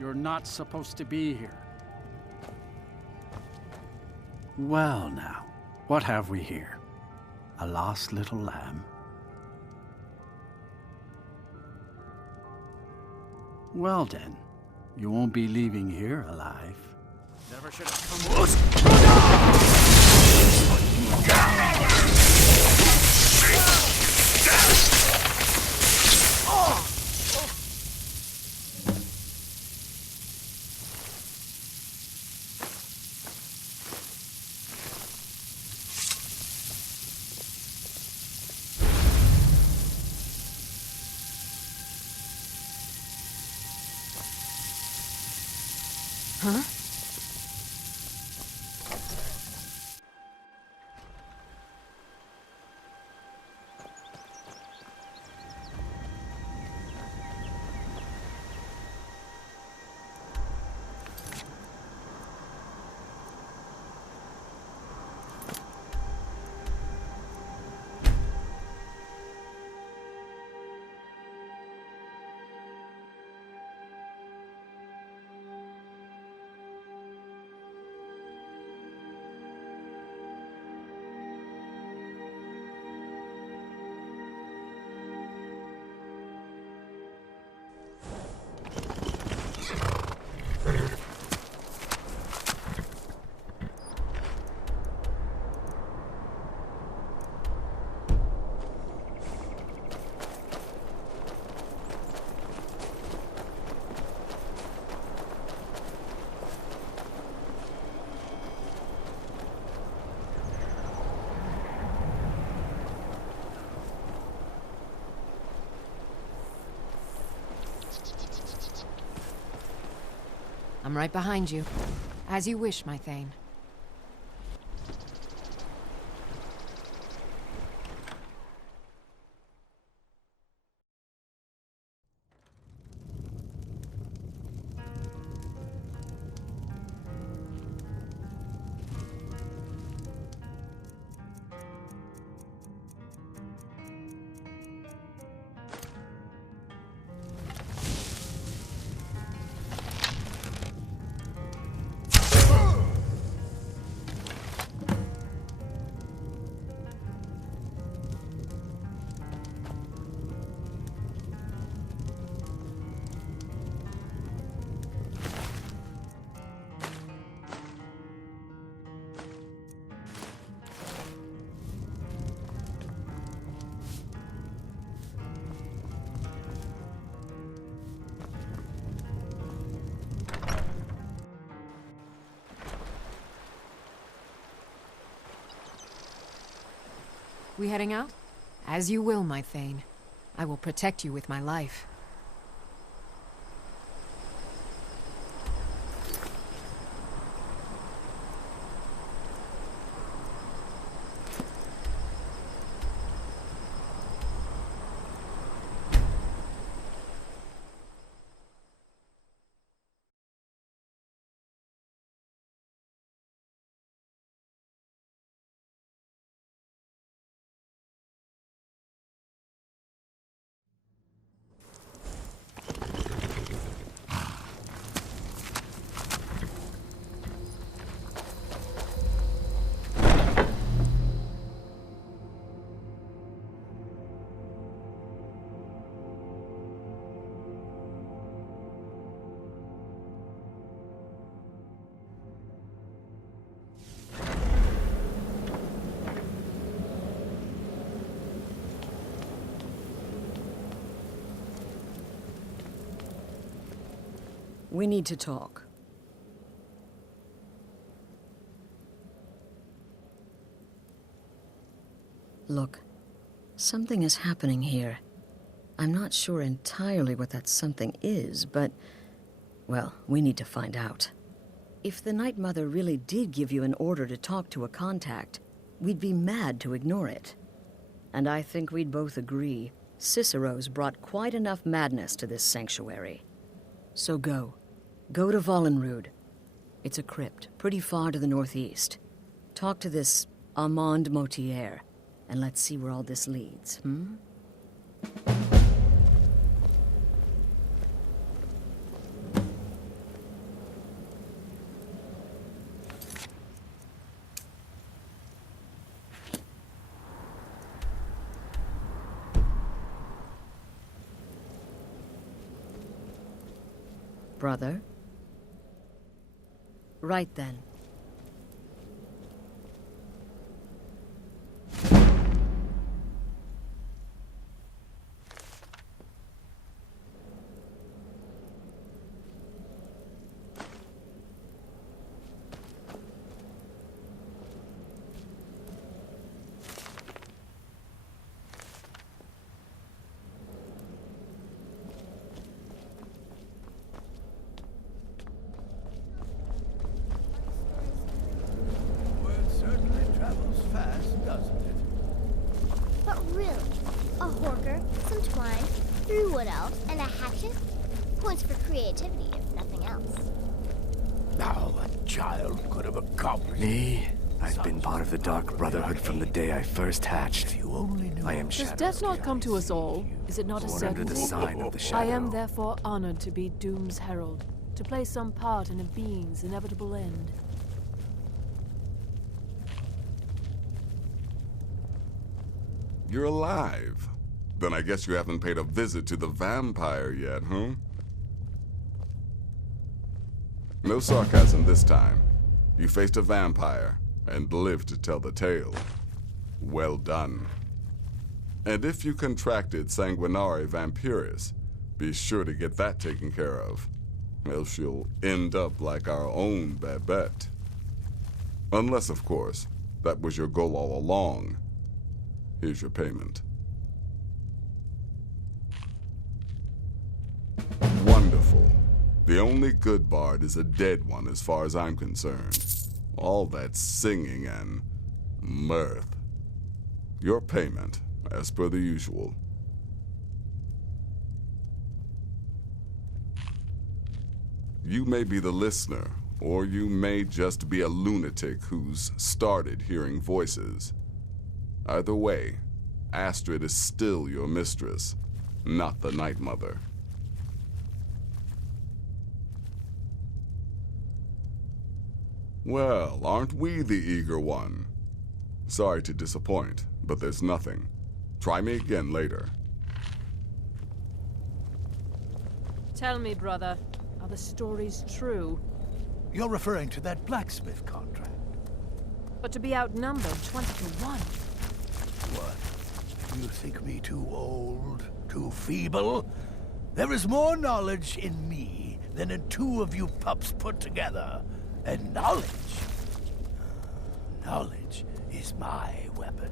You're not supposed to be here. Well now, what have we here? A lost little lamb? Well then, you won't be leaving here alive. Never should have come. Huh? I'm right behind you. As you wish, my Thane. We heading out? As you will, my Thane. I will protect you with my life. We need to talk. Look, something is happening here. I'm not sure entirely what that something is, but, well, we need to find out. If the Night Mother really did give you an order to talk to a contact, we'd be mad to ignore it. And I think we'd both agree, Cicero's brought quite enough madness to this sanctuary. So go. Go to Vollenrude. It's a crypt, pretty far to the northeast. Talk to this Armand Motier, and let's see where all this leads, hmm? brother. Right then. Creativity, if nothing else. Now a child could have accomplished. Me? I've been part of the Dark Brotherhood from the day I first hatched. You only knew. I am Does Shadow. death not come to us all? Is it not a Born under the certainty? sign of the Shadow. I am therefore honored to be Doom's herald, to play some part in a being's inevitable end. You're alive. Then I guess you haven't paid a visit to the vampire yet, huh? No sarcasm this time. You faced a vampire and lived to tell the tale. Well done. And if you contracted sanguinare vampiris, be sure to get that taken care of, else you'll end up like our own Babette. Unless, of course, that was your goal all along. Here's your payment. Wonderful. The only good bard is a dead one as far as I'm concerned. All that singing and mirth. Your payment, as per the usual. You may be the listener, or you may just be a lunatic who's started hearing voices. Either way, Astrid is still your mistress, not the Night Mother. Well, aren't we the eager one? Sorry to disappoint, but there's nothing. Try me again later. Tell me, brother, are the stories true? You're referring to that blacksmith contract. But to be outnumbered 20 to 1. What? You think me too old? Too feeble? There is more knowledge in me than in two of you pups put together. And knowledge is my weapon.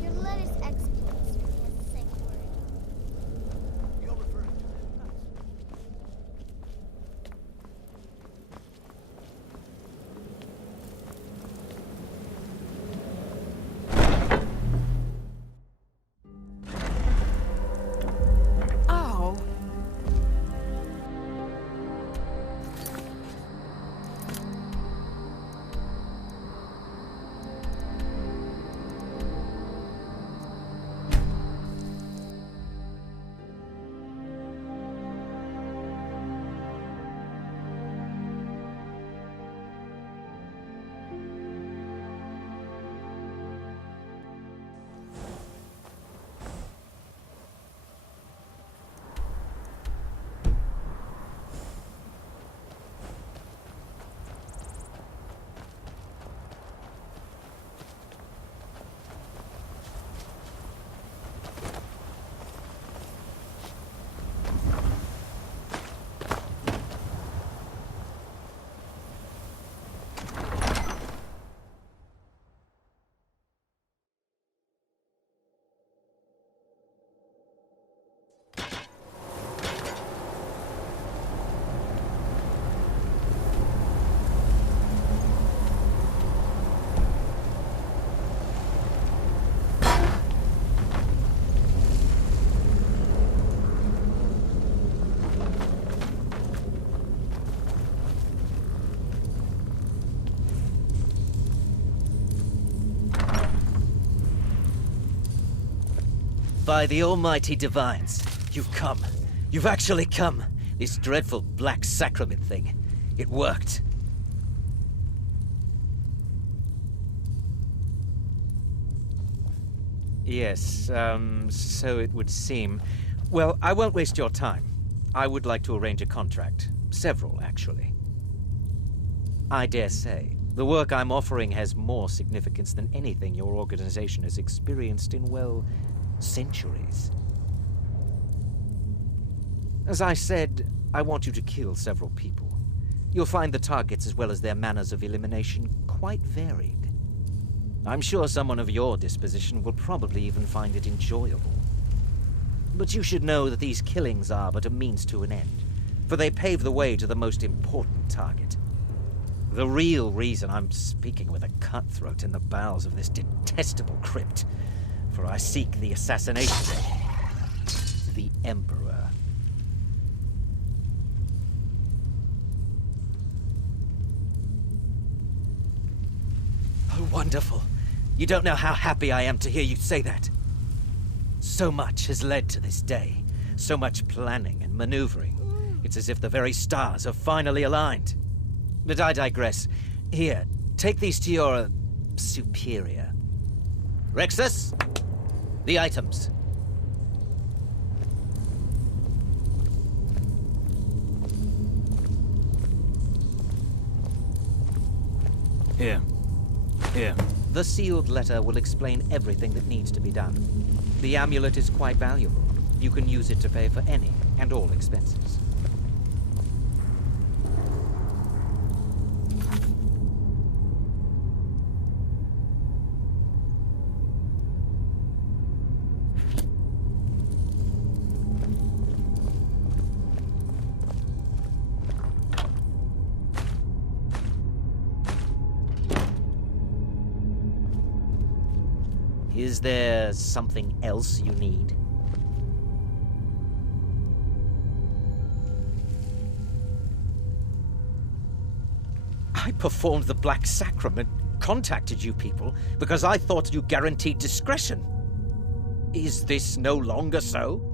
Your latest exploits has a sanctuary. You're referring to that blacksmith. Ow! By the almighty divines, You've come. You've actually come. This dreadful black sacrament thing. It worked. Yes, so it would seem. Well, I won't waste your time. I would like to arrange a contract. Several, actually. I dare say, the work I'm offering has more significance than anything your organization has experienced in, well, centuries. As I said, I want you to kill several people. You'll find the targets as well as their manners of elimination quite varied. I'm sure someone of your disposition will probably even find it enjoyable. But you should know that these killings are but a means to an end, for they pave the way to the most important target. The real reason I'm speaking with a cutthroat in the bowels of this detestable crypt, for I seek the assassination of the Emperor. Oh, wonderful. You don't know how happy I am to hear you say that. So much has led to this day. So much planning and maneuvering. It's as if the very stars have finally aligned. But I digress. Here, take these to your superior. Rexus, the items. Here. Here. The sealed letter will explain everything that needs to be done. The amulet is quite valuable. You can use it to pay for any and all expenses. Is there something else you need? I performed the Black Sacrament, contacted you people, because I thought you guaranteed discretion. Is this no longer so?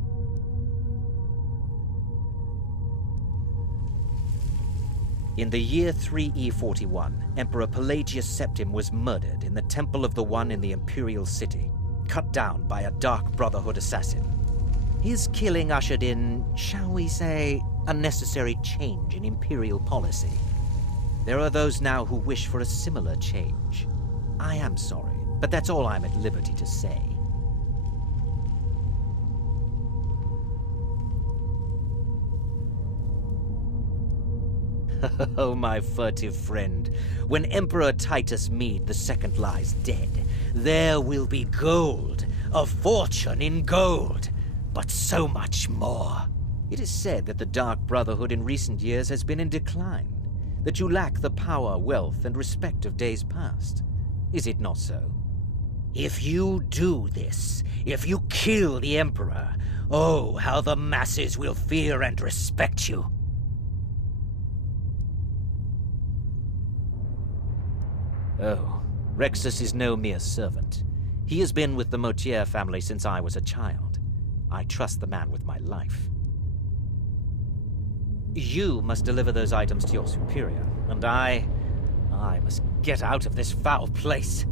In the year 3E41, Emperor Pelagius Septim was murdered in the Temple of the One in the Imperial City, cut down by a Dark Brotherhood assassin. His killing ushered in, shall we say, a necessary change in Imperial policy. There are those now who wish for a similar change. I am sorry, but that's all I'm at liberty to say. Oh, my furtive friend, when Emperor Titus Mede II lies dead, there will be gold, a fortune in gold, but so much more. It is said that the Dark Brotherhood in recent years has been in decline, that you lack the power, wealth, and respect of days past. Is it not so? If you do this, if you kill the Emperor, oh, how the masses will fear and respect you. Oh, Rexus is no mere servant. He has been with the Motier family since I was a child. I trust the man with my life. You must deliver those items to your superior, and I must get out of this foul place.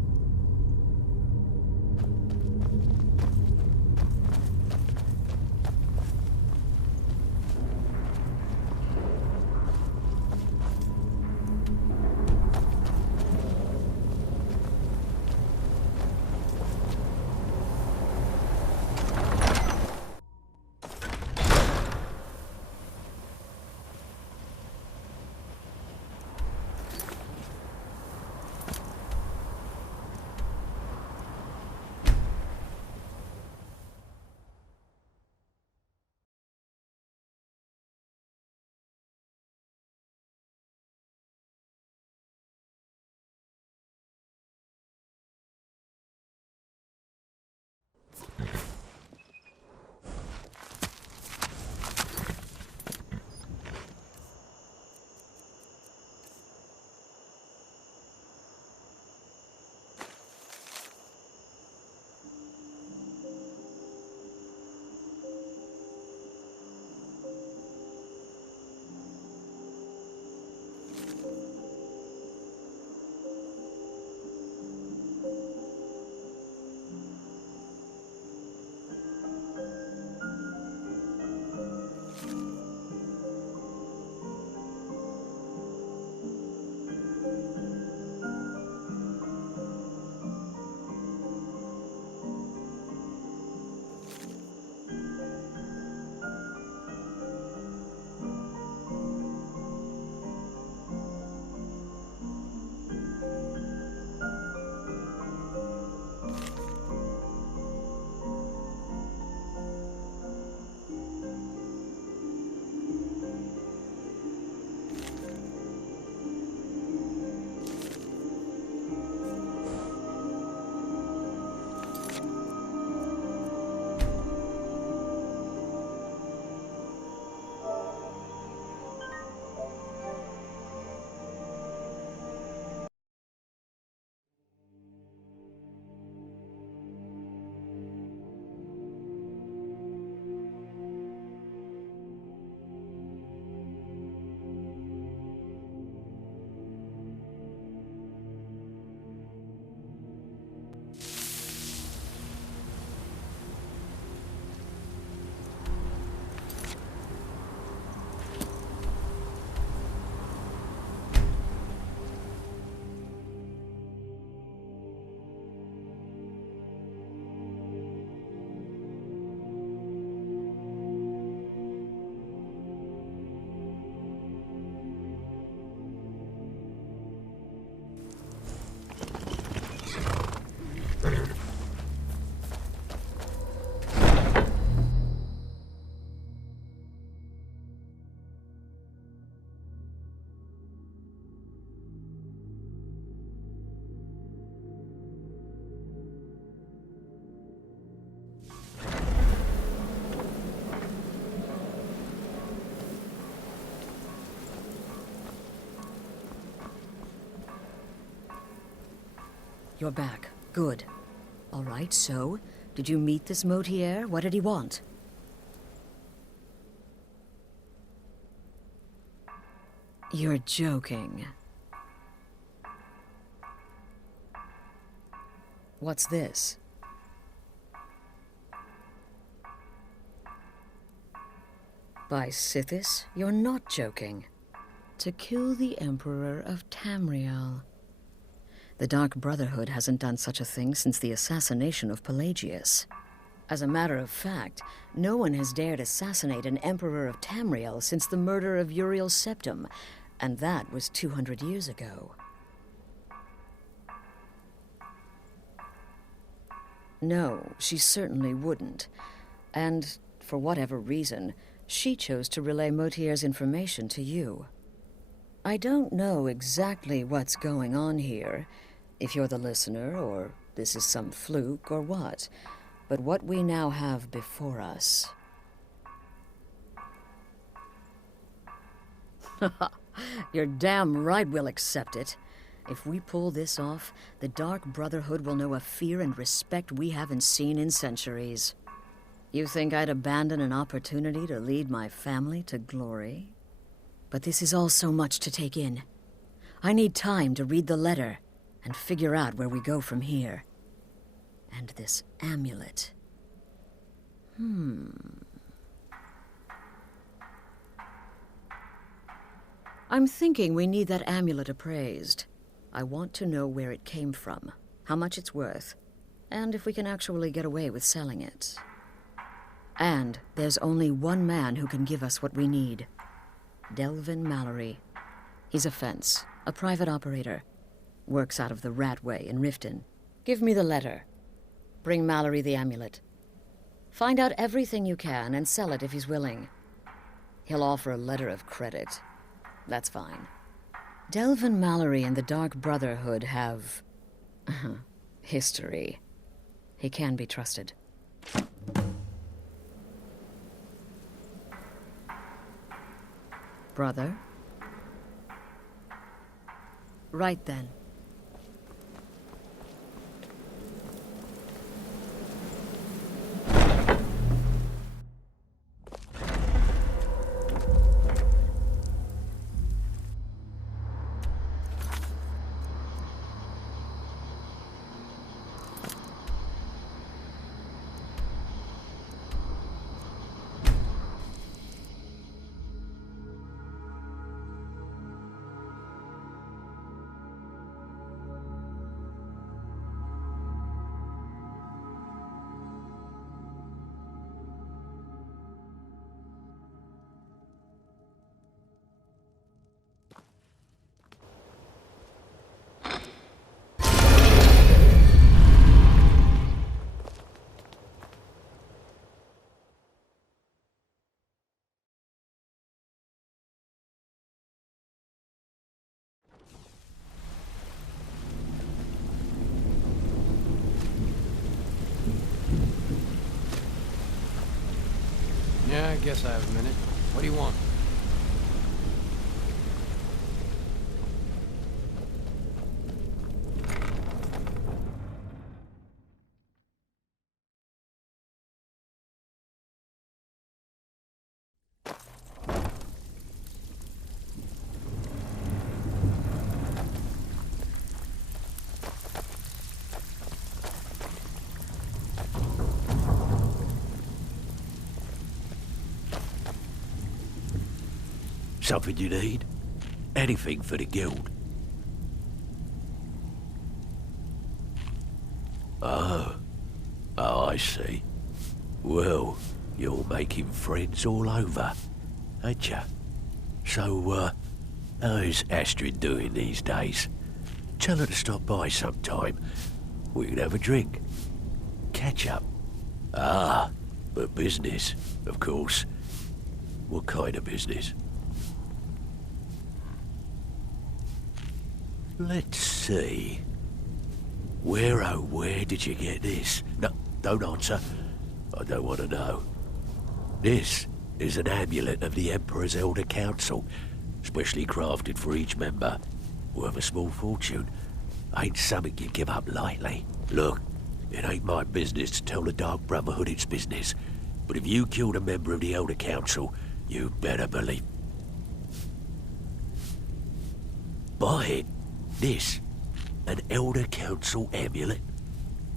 You're back. Good. All right, so, did you meet this Motier? What did he want? You're joking. What's this? By Sithis, you're not joking. To kill the Emperor of Tamriel. The Dark Brotherhood hasn't done such a thing since the assassination of Pelagius. As a matter of fact, no one has dared assassinate an Emperor of Tamriel since the murder of Uriel Septim, and that was 200 years ago. No, she certainly wouldn't. And, for whatever reason, she chose to relay Motier's information to you. I don't know exactly what's going on here, if you're the listener, or this is some fluke, or what. But what we now have before us... You're damn right we'll accept it. If we pull this off, the Dark Brotherhood will know a fear and respect we haven't seen in centuries. You think I'd abandon an opportunity to lead my family to glory? But this is all so much to take in. I need time to read the letter and figure out where we go from here. And this amulet. I'm thinking we need that amulet appraised. I want to know where it came from, how much it's worth, and if we can actually get away with selling it. And there's only one man who can give us what we need. Delvin Mallory. He's a fence, a private operator. Works out of the Ratway in Riften. Give me the letter. Bring Mallory the amulet. Find out everything you can and sell it if he's willing. He'll offer a letter of credit. That's fine. Delvin Mallory and the Dark Brotherhood have... history. He can be trusted. Brother? Right then. Yeah, I guess I have a minute. What do you want? Something you need? Anything for the guild. Oh, I see. Well, you're making friends all over, ain't ya? So, how's Astrid doing these days? Tell her to stop by sometime. We can have a drink. Catch up. Ah, but business, of course. What kind of business? Let's see. Where did you get this? No, don't answer. I don't want to know. This is an amulet of the Emperor's Elder Council, specially crafted for each member. Worth a small fortune. Ain't something you give up lightly. Look, it ain't my business to tell the Dark Brotherhood its business, but if you killed a member of the Elder Council, you better believe... Buy it. This. An Elder Council amulet?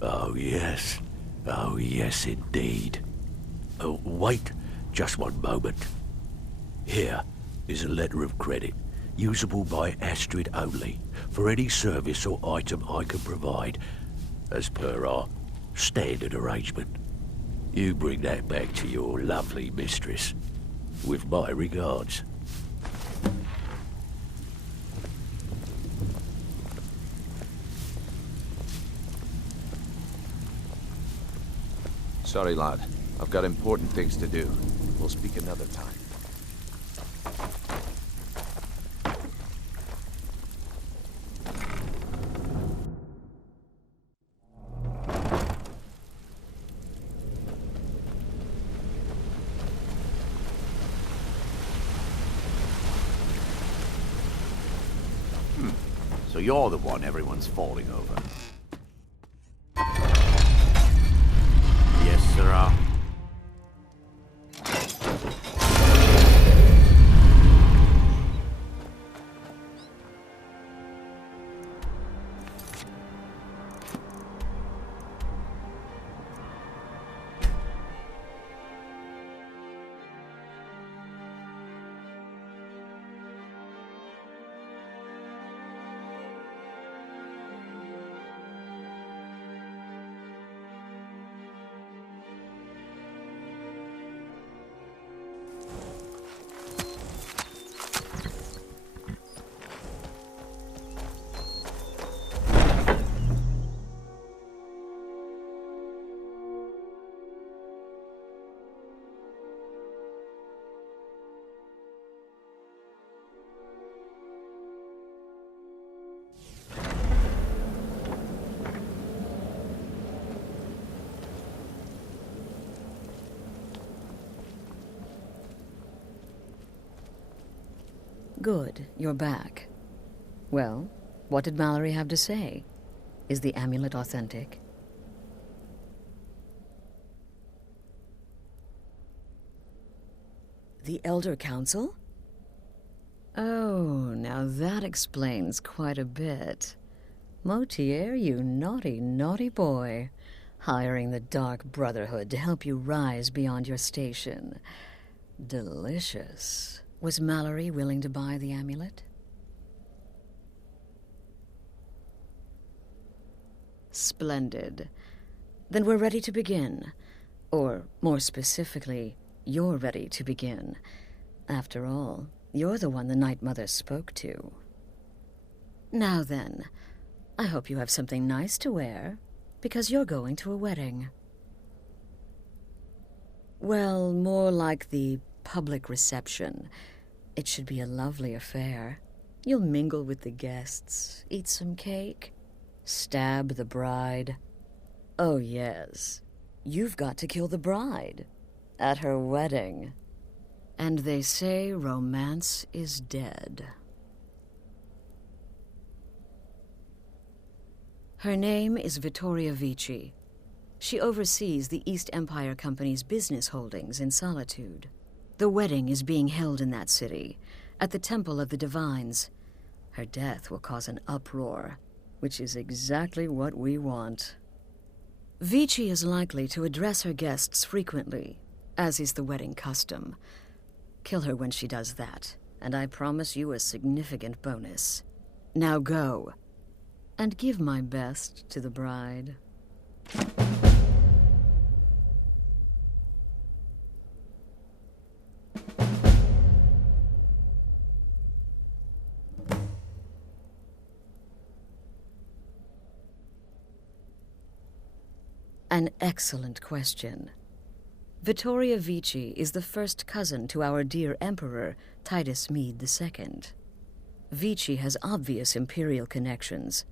Oh yes. Oh yes indeed. Oh, wait just one moment. Here is a letter of credit, usable by Astrid only, for any service or item I can provide, as per our standard arrangement. You bring that back to your lovely mistress, with my regards. Sorry, lad. I've got important things to do. We'll speak another time. So you're the one everyone's falling over. Yes, sirrah. Good, you're back. Well, what did Mallory have to say? Is the amulet authentic? The Elder Council? Oh, now that explains quite a bit. Motier, you naughty, naughty boy. Hiring the Dark Brotherhood to help you rise beyond your station. Delicious. Was Mallory willing to buy the amulet? Splendid. Then we're ready to begin. Or, more specifically, you're ready to begin. After all, you're the one the Night Mother spoke to. Now then, I hope you have something nice to wear, because you're going to a wedding. Well, more like the public reception. It should be a lovely affair. You'll mingle with the guests, eat some cake, stab the bride. Oh yes, you've got to kill the bride at her wedding. And they say romance is dead. Her name is Vittoria Vici. She oversees the East Empire Company's business holdings in Solitude. The wedding is being held in that city, at the Temple of the Divines. Her death will cause an uproar, which is exactly what we want. Vici is likely to address her guests frequently, as is the wedding custom. Kill her when she does that, and I promise you a significant bonus. Now go, and give my best to the bride. An excellent question. Vittoria Vici is the first cousin to our dear Emperor, Titus Mede II. Vici has obvious imperial connections.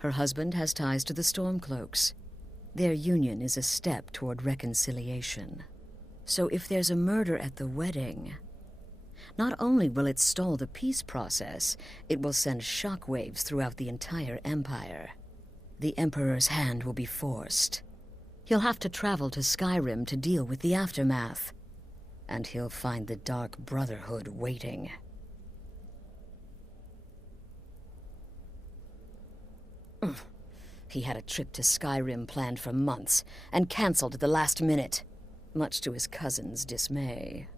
Her husband has ties to the Stormcloaks. Their union is a step toward reconciliation. So if there's a murder at the wedding, not only will it stall the peace process, it will send shockwaves throughout the entire Empire. The Emperor's hand will be forced. He'll have to travel to Skyrim to deal with the aftermath. And he'll find the Dark Brotherhood waiting. He had a trip to Skyrim planned for months, and cancelled at the last minute, much to his cousin's dismay.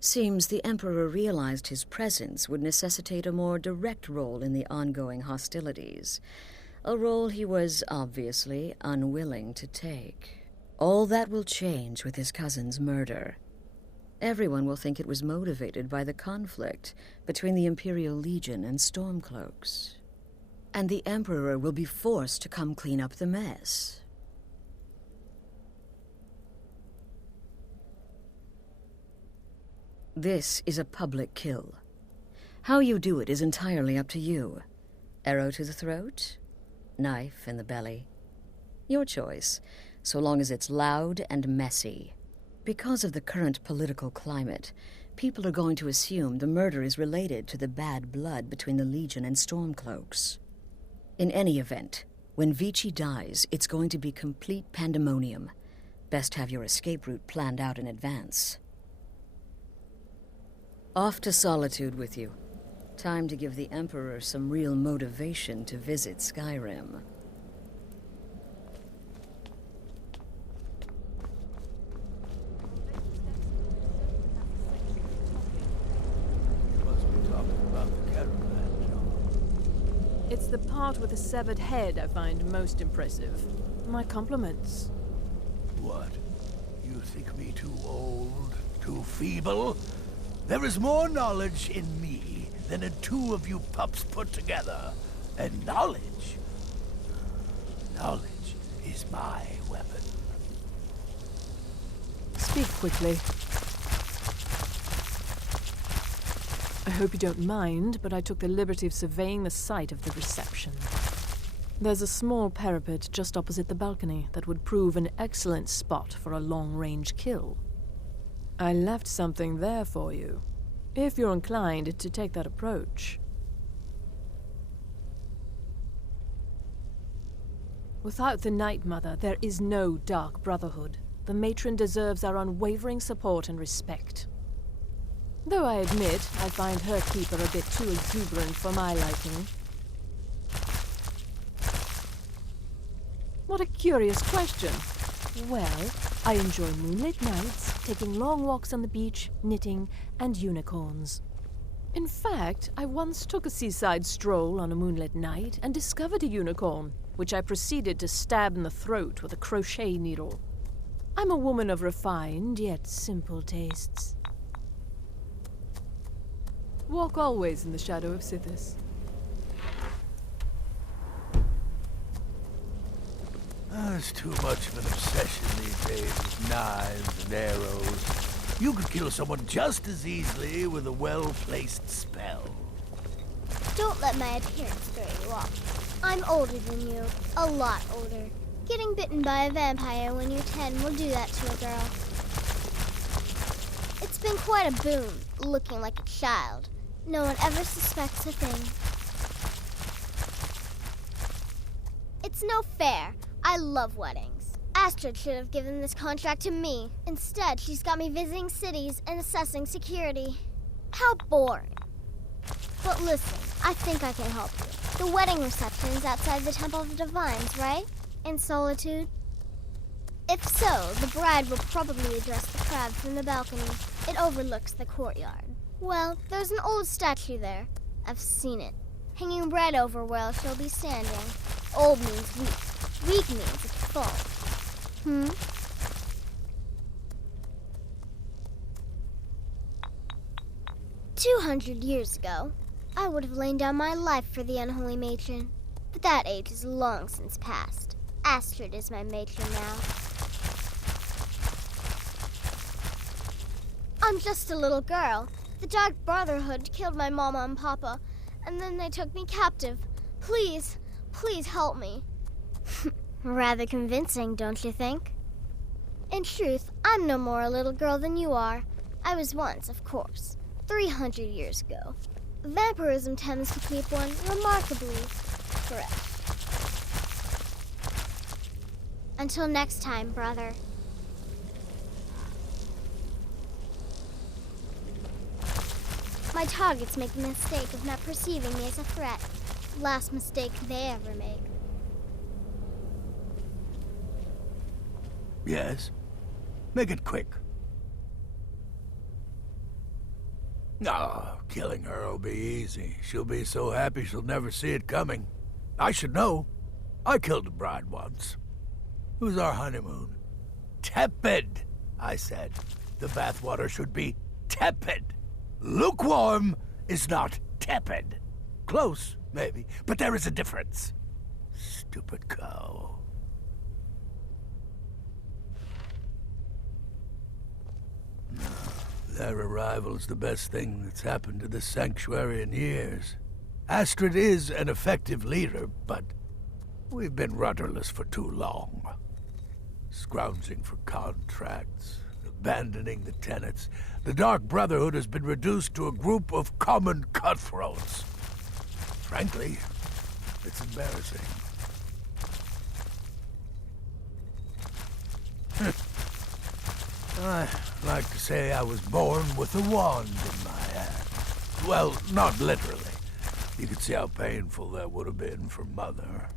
Seems the Emperor realized his presence would necessitate a more direct role in the ongoing hostilities, a role he was obviously unwilling to take. All that will change with his cousin's murder. Everyone will think it was motivated by the conflict between the Imperial Legion and Stormcloaks. And the Emperor will be forced to come clean up the mess. This is a public kill. How you do it is entirely up to you. Arrow to the throat? Knife in the belly? Your choice, so long as it's loud and messy. Because of the current political climate, people are going to assume the murder is related to the bad blood between the Legion and Stormcloaks. In any event, when Vici dies, it's going to be complete pandemonium. Best have your escape route planned out in advance. Off to Solitude with you. Time to give the Emperor some real motivation to visit Skyrim. It's the part with the severed head I find most impressive. My compliments. What? You think me too old? Too feeble? There is more knowledge in me than in two of you pups put together. And knowledge is my weapon. Speak quickly. I hope you don't mind, but I took the liberty of surveying the site of the reception. There's a small parapet just opposite the balcony that would prove an excellent spot for a long-range kill. I left something there for you, if you're inclined to take that approach. Without the Night Mother, there is no Dark Brotherhood. The matron deserves our unwavering support and respect. Though I admit, I find her keeper a bit too exuberant for my liking. What a curious question. Well, I enjoy moonlit nights, taking long walks on the beach, knitting, and unicorns. In fact, I once took a seaside stroll on a moonlit night and discovered a unicorn, which I proceeded to stab in the throat with a crochet needle. I'm a woman of refined yet simple tastes. Walk always in the shadow of Sithis. There's too much of an obsession these days with knives and arrows. You could kill someone just as easily with a well-placed spell. Don't let my appearance throw you off. I'm older than you. A lot older. Getting bitten by a vampire when you're 10 will do that to a girl. It's been quite a boon, looking like a child. No one ever suspects a thing. It's no fair. I love weddings. Astrid should have given this contract to me. Instead, she's got me visiting cities and assessing security. How boring. But listen, I think I can help you. The wedding reception is outside the Temple of Divines, right? In Solitude? If so, the bride will probably address the crowd from the balcony. It overlooks the courtyard. Well, there's an old statue there. I've seen it. Hanging right over where she'll be standing. Old means weak. Weak means it's full. 200 years ago, I would have lain down my life for the unholy matron. But that age is long since past. Astrid is my matron now. I'm just a little girl. The Dark Brotherhood killed my mama and papa, and then they took me captive. Please, please help me. Rather convincing, don't you think? In truth, I'm no more a little girl than you are. I was once, of course, 300 years ago. Vampirism tends to keep one remarkably fresh. Until next time, brother. My targets make the mistake of not perceiving me as a threat. Last mistake they ever make. Yes? Make it quick. No, killing her will be easy. She'll be so happy she'll never see it coming. I should know. I killed a bride once. It was our honeymoon. Tepid, I said. The bathwater should be tepid. Lukewarm is not tepid. Close, maybe, but there is a difference. Stupid cow. Their arrival is the best thing that's happened to the sanctuary in years. Astrid is an effective leader, but we've been rudderless for too long. Scrounging for contracts, abandoning the tenants. The Dark Brotherhood has been reduced to a group of common cutthroats. Frankly, it's embarrassing. I like to say I was born with a wand in my hand. Well, not literally. You could see how painful that would have been for Mother.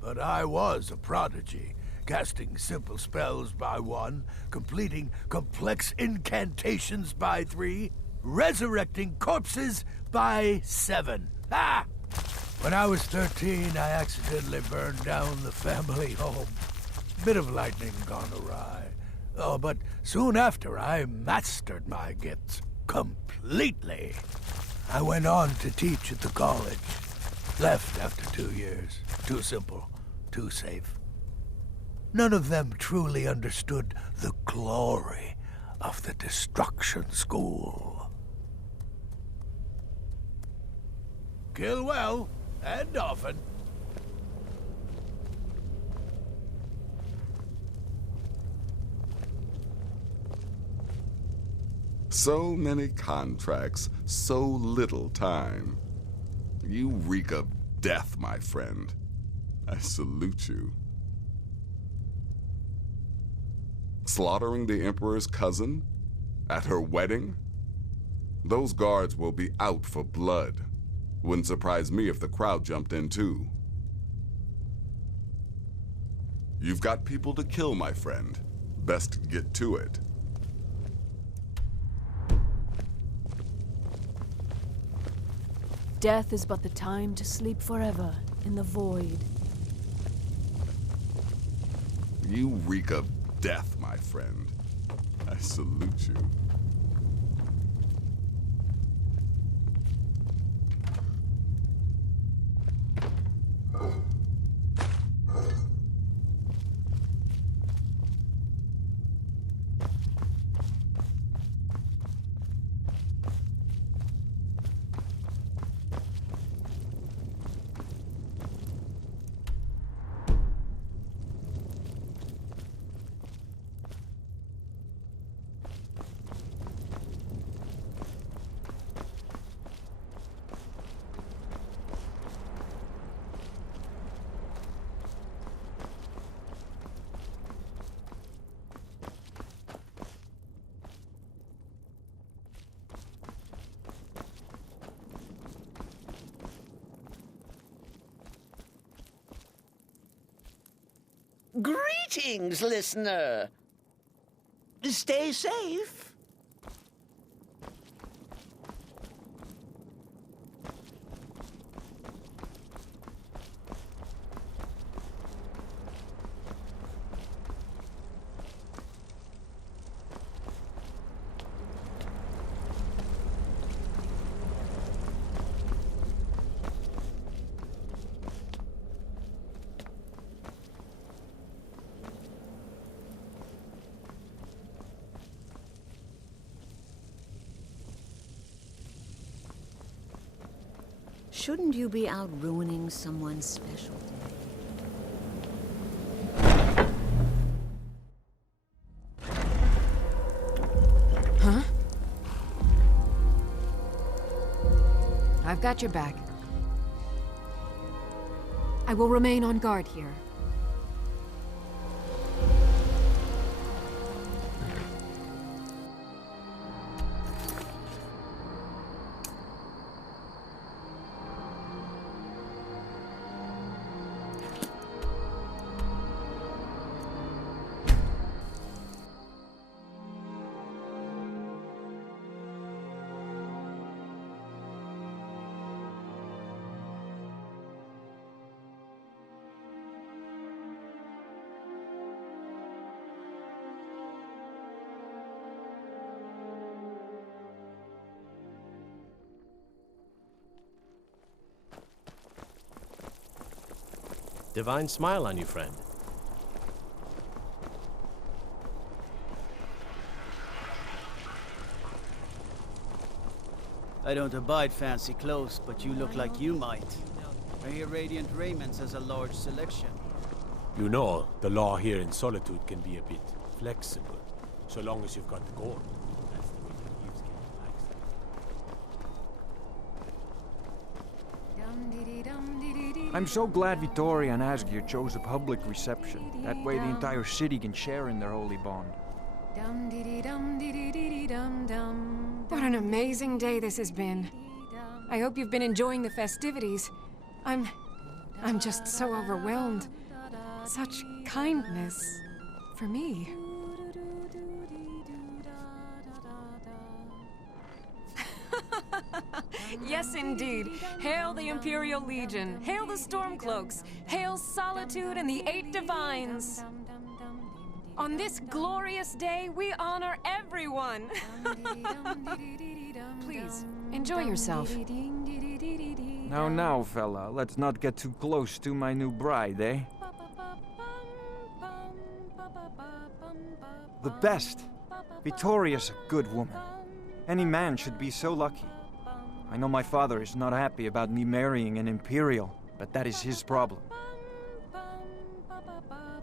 But I was a prodigy, casting simple spells by 1, completing complex incantations by 3, resurrecting corpses by 7. Ah! When I was 13, I accidentally burned down the family home. Bit of lightning gone awry. Oh, but soon after, I mastered my gifts completely. I went on to teach at the college. Left after 2 years. Too simple, too safe. None of them truly understood the glory of the Destruction School. Kill well, and often. So many contracts, so little time. You reek of death, my friend. I salute you. Slaughtering the Emperor's cousin? At her wedding? Those guards will be out for blood. Wouldn't surprise me if the crowd jumped in too. You've got people to kill, my friend. Best get to it. Death is but the time to sleep forever in the void. You reek of death, my friend. I salute you. Greetings, listener. Stay safe. Shouldn't you be out ruining someone's special day? Huh? I've got your back. I will remain on guard here. Divine smile on you, friend. I don't abide fancy clothes, but you look like you might. I hear radiant raiments has a large selection. You know, the law here in Solitude can be a bit flexible, so long as you've got the gold. That's the way the Thieves likes it. I'm so glad Vittoria and Asgir chose a public reception. That way the entire city can share in their holy bond. What an amazing day this has been. I hope you've been enjoying the festivities. I'm just so overwhelmed. Such kindness for me. Yes, indeed. Hail the Imperial Legion. Hail the Stormcloaks. Hail Solitude and the 8 Divines. On this glorious day, we honor everyone. Please, enjoy yourself. Now, fella, let's not get too close to my new bride, eh? The best. Vittoria's a good woman. Any man should be so lucky. I know my father is not happy about me marrying an Imperial, but that is his problem.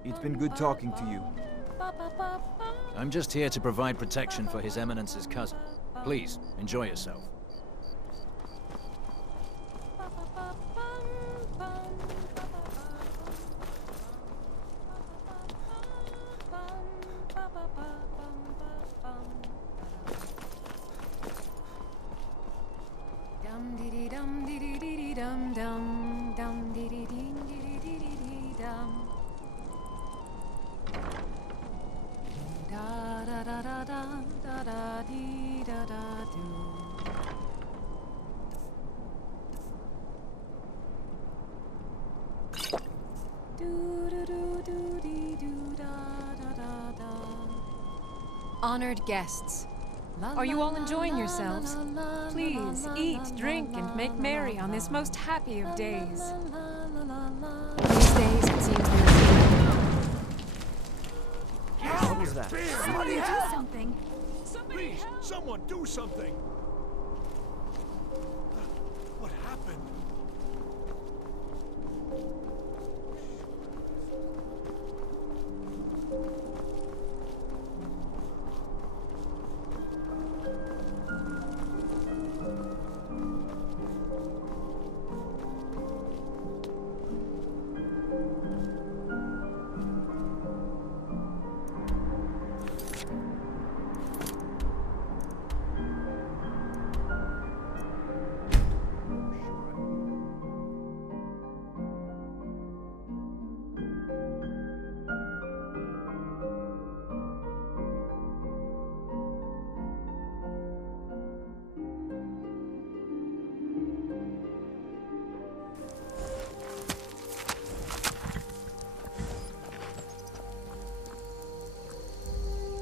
It's been good talking to you. I'm just here to provide protection for His Eminence's cousin. Please, enjoy yourself. Honored guests, are you all enjoying yourselves? Please eat, drink, and make merry on this most happy of days. These days, it seems What was that? Somebody do something. Please, someone do something! What happened?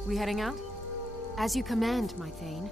we heading out? As you command, my Thane.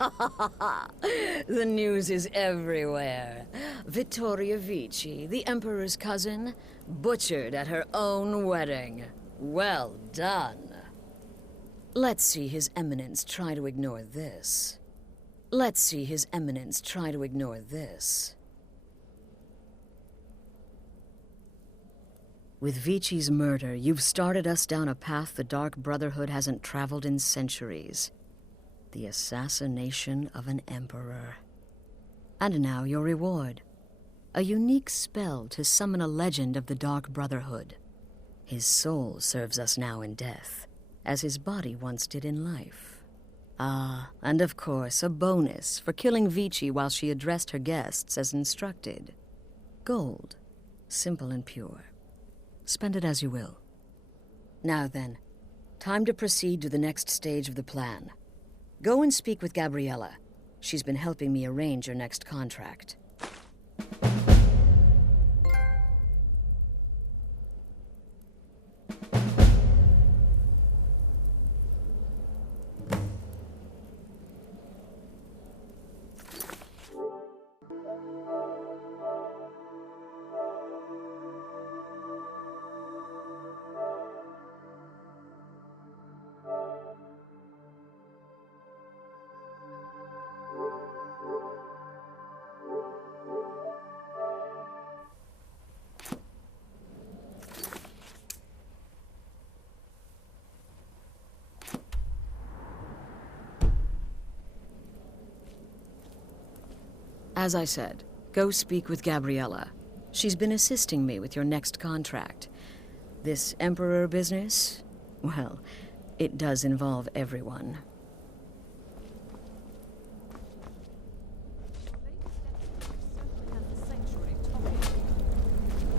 The news is everywhere. Vittoria Vici, the Emperor's cousin, butchered at her own wedding. Well done. Let's see His Eminence try to ignore this. Let's see His Eminence try to ignore this. With Vici's murder, you've started us down a path the Dark Brotherhood hasn't traveled in centuries. The assassination of an emperor. And now your reward. A unique spell to summon a legend of the Dark Brotherhood. His soul serves us now in death, as his body once did in life. Ah, and of course, a bonus for killing Vici while she addressed her guests as instructed. Gold. Simple and pure. Spend it as you will. Now then, time to proceed to the next stage of the plan. Go and speak with Gabriella. She's been helping me arrange your next contract. As I said, go speak with Gabriella. She's been assisting me with your next contract. This Emperor business, well, it does involve everyone.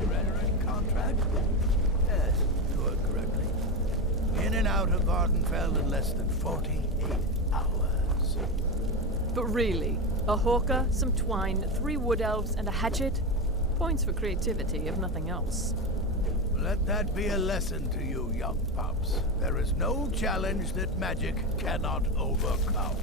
Rhetoric contract? Yes, do it correctly. In and out of Vardenfell in less than 48 hours. But really, a hawker, some twine, 3 wood elves, and a hatchet? Points for creativity, if nothing else. Let that be a lesson to you, young pups. There is no challenge that magic cannot overcome.